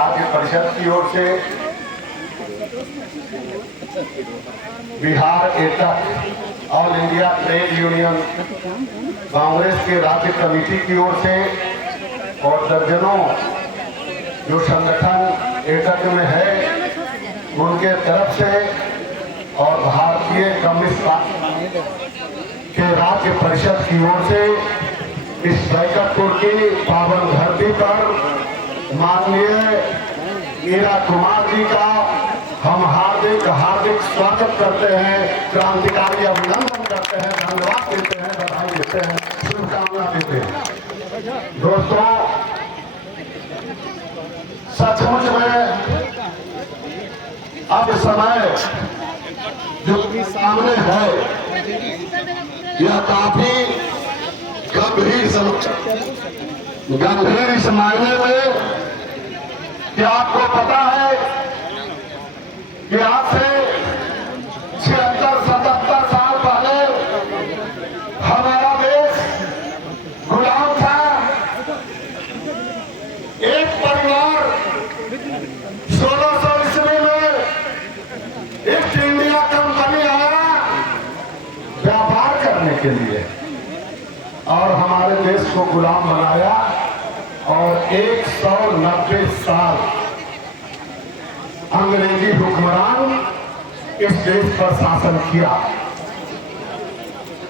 राज्य परिषद की ओर से, Bihar AITUC all India trade union Congress के राज्य कमेटी की ओर से और दर्जनों जो संगठन एटक में है उनके तरफ से और भारतीय कम्युनिस्ट पार्टी के राज्य परिषद की ओर से इस बैकटपुर की पावन धरती पर माननीय मीरा कुमार जी का हम हार्दिक हार्दिक स्वागत करते हैं, क्रांतिकारी अभिनंदन करते हैं, धन्यवाद देते हैं, बधाई देते हैं, शुभकामना देते हैं। दोस्तों, सचमुच में अब समय जो सामने है यह काफी गंभीर इस मायने में कि आपको पता है कि आज से 76-77 साल पहले हमारा देश गुलाम था। एक परिवार 1600 ईस्वी में ईस्ट इंडिया कंपनी आया व्यापार करने के लिए और हमारे देश को गुलाम बनाया और 190 साल अंग्रेजी हुक्मरान इस देश पर शासन किया।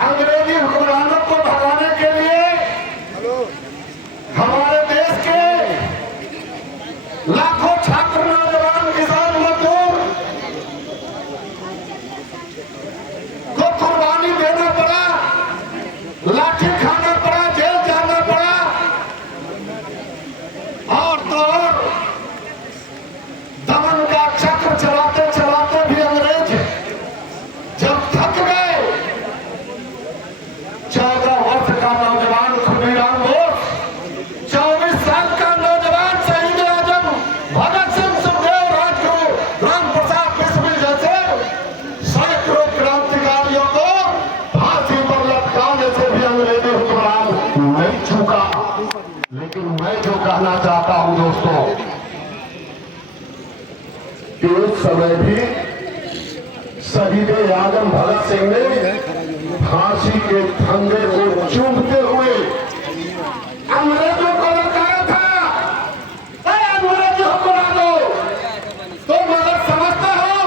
अंग्रेजी हुक्मरानों को भगाने के लिए हमारे देश के लाखों छात्र, नौजवान, किसान, मजदूर को कुर्बानी देना पड़ा, लाठी खाना पड़ा, जेल जाना पड़ा और तो और दमन का चक्र चलाते चलाते भी अंग्रेज जब थक गए, 14 वर्ष का नौजवान खुदीराम बोस, 24 साल का नौजवान शहीद आजम भगत सिंह, सुखदेव, राजगुरु, राम प्रसाद बिस्मिल जैसे सैकड़ों क्रांतिकारियों को फांसी पर लटकाने से भी अंग्रेजी हुक्मरान नहीं चूका। लेकिन मैं जो कहना चाहता हूं दोस्तों कि उस समय भी शहीद आजम भगत सिंह ने फांसी के फंदे को चूमते हुए अंग्रेजों को ललकारा था। अंग्रेजों को ला दो तो मगर समझते हो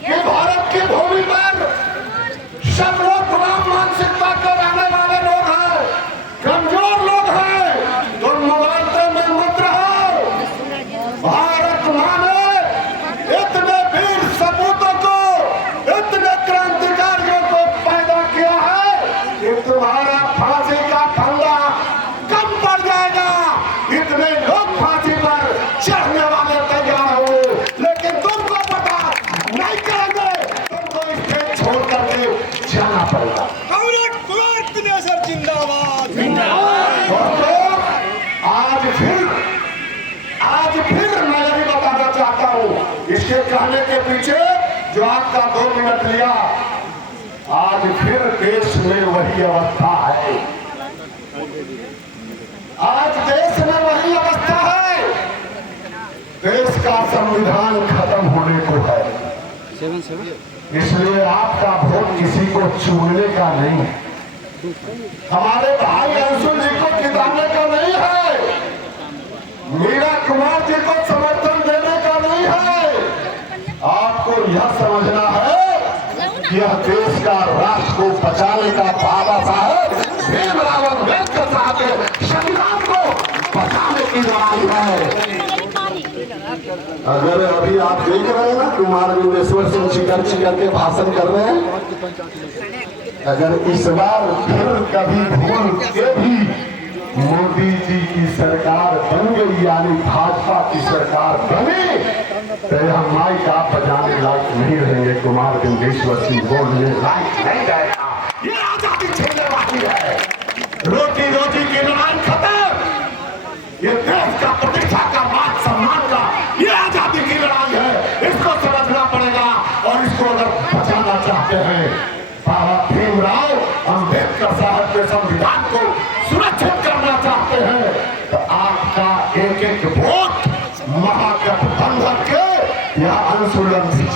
कि भारत की भूमि पर सब लोग गुलाम मानसिकता के रहने वाले लोग हैं, कमजोर लोग हैं, तो मुगालते में मत रहो। भारत माने इतने वीर सपूतों को, इतने क्रांतिकारियों को पैदा किया है कि तुम्हारा फांसी का फंदा कम पड़ जाएगा। इतने लोग फांसी पर चढ़ने वाले तैयार हो, लेकिन तुमको पता नहीं करेंगे, तुमको स्टेज छोड़ करके जाना पड़ेगा। जिंदाबाद जिंदाबाद। आज फिर मैं यही बताना चाहता हूँ, इसके कहने के पीछे जो आपका 2 मिनट लिया, आज फिर देश में वही अवस्था है। आज देश में वही अवस्था है। देश का संविधान खत्म होने को है, इसलिए आपका वोट किसी को चुनने का नहीं है, हमारे भाई अंशुल जी को जिताने का नहीं है, मीरा कुमार जी को समर्थन देने का नहीं है। आपको यह समझना है कि यह देश का राष्ट्र को बचाने का बाबा साहब भीमराव अम्बेडकर साहब के संविधान को बचाने की लड़ाई है। अगर अभी आप देख रहे हैं ना, कुमार विंदेश्वर सिंह चिकर के भाषण कर रहे हैं, अगर इस बार फिर कभी भूल के भी मोदी जी की सरकार बन गई, यानी भाजपा की सरकार बनी, तो यह माइक आप बजाने लायक नहीं रहेंगे, कुमार विंदेश्वर सिंह बोलने लायक नहीं रहेगा। ये आजादी छीनने वाली है, रोटी रोटी की लड़ाई खत्म, ये देश का प्रतिष्ठा का, मान सम्मान का, ये आजादी की लड़ाई है। इसको समझना पड़ेगा और इसको अगर बचाना चाहते हैं, बाबा भीमराव अम्बेडकर साहब के संविधान को सुरक्षित करना चाहते हैं, तो आपका एक एक वोट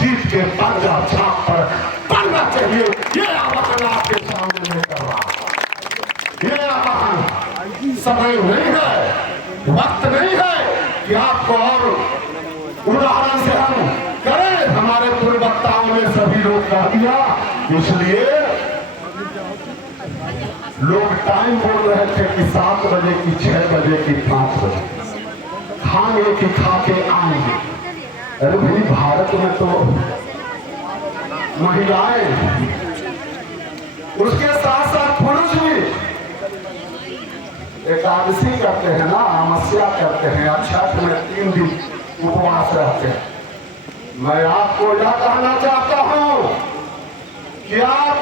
जीत के पंजा छाप पर पड़ना चाहिए। ये आह्वान आपके सामने में कर रहा हूं। ये आह्वान समय नहीं है, वक्त नहीं है कि आपको और उदाहरण से हम करें। हमारे पूर्ववक्ताओं ने सभी लोग कह दिया, इसलिए लोग टाइम बोल रहे थे कि 7 बजे की, 6 बजे की, 5 बजे खाएंगे कि खा के आएंगे। अरे भाई, भारत में तो महिलाएं, उसके साथ साथ पुरुष भी एकादशी करते हैं ना, अमावस्या करते हैं, छठ में 3 दिन उपवास रहते हैं। मैं आपको यह कहना चाहता हूं कि आप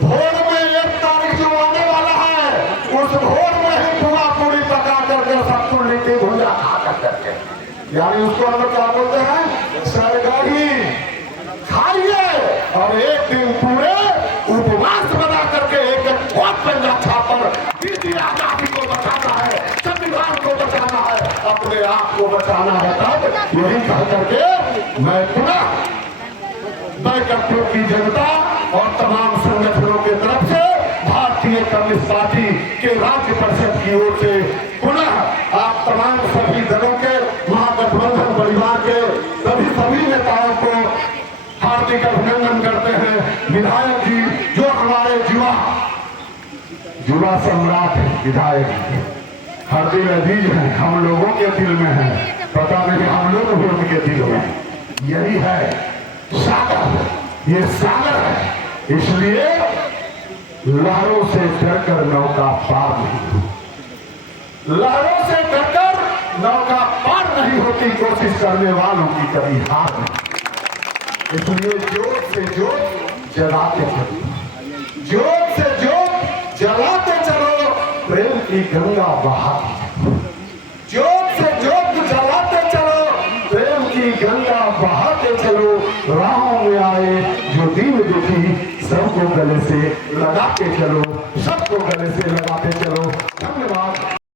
भोर में 1 तारीख जो आने वाला है, उस भोर में ही पूरा पूरी पका करके सबको लिट्टी भुजा खा करके, यानी उसको हम लोग क्या बोलते हैं, सरगही खाइए और एक दिन पूरे उपवास बना करके एक पंजा छापर बीती आजादी को बचाना है, संविधान को बचाना है, अपने आप को बचाना है। तब यही कह करके मैं पुनः बैकअप की जनता और तमाम संगठनों की तरफ से भारतीय कम्युनिस्ट पार्टी के राज्य परिषद की ओर से पुनः आप तमाम सभी दलों के, महागठबंधन परिवार के सभी नेताओं को हार्दिक अभिनंदन करते हैं। विधायक जी जो हमारे युवा सम्राट विधायक हर दिल अजीज हैं, हम लोगों के दिल में है, पता नहीं हम लोग भी उनके दिल में। यही है सागर, ये सागर है, इसलिए लहरों से डरकर नौका पार नहीं होती, लहरों से डरकर नौका पार नहीं होती, कोशिश करने वालों की कभी हार नहीं। इसलिए जोत से जोत जलाते चलो, जोत से जोत जलाते चलो, प्रेम की गंगा बहाती चलो, जोत से जोत जलाते चलो, प्रेम की गंगा बहाते चलो। राहों में आए जो दीन दुखी, सबको गले से लगाते चलो, सबको गले से लगा